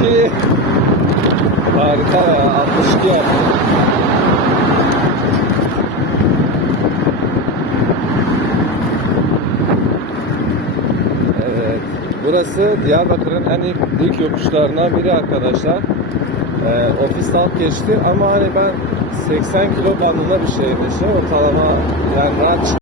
62. Harika ya, 62 yaptı. Evet. Burası Diyarbakır'ın en ilk yokuşlarından biri arkadaşlar. Ofis alt geçti ama hani ben 80 kilo bandında bir şeymiş. Ortalama yani rahat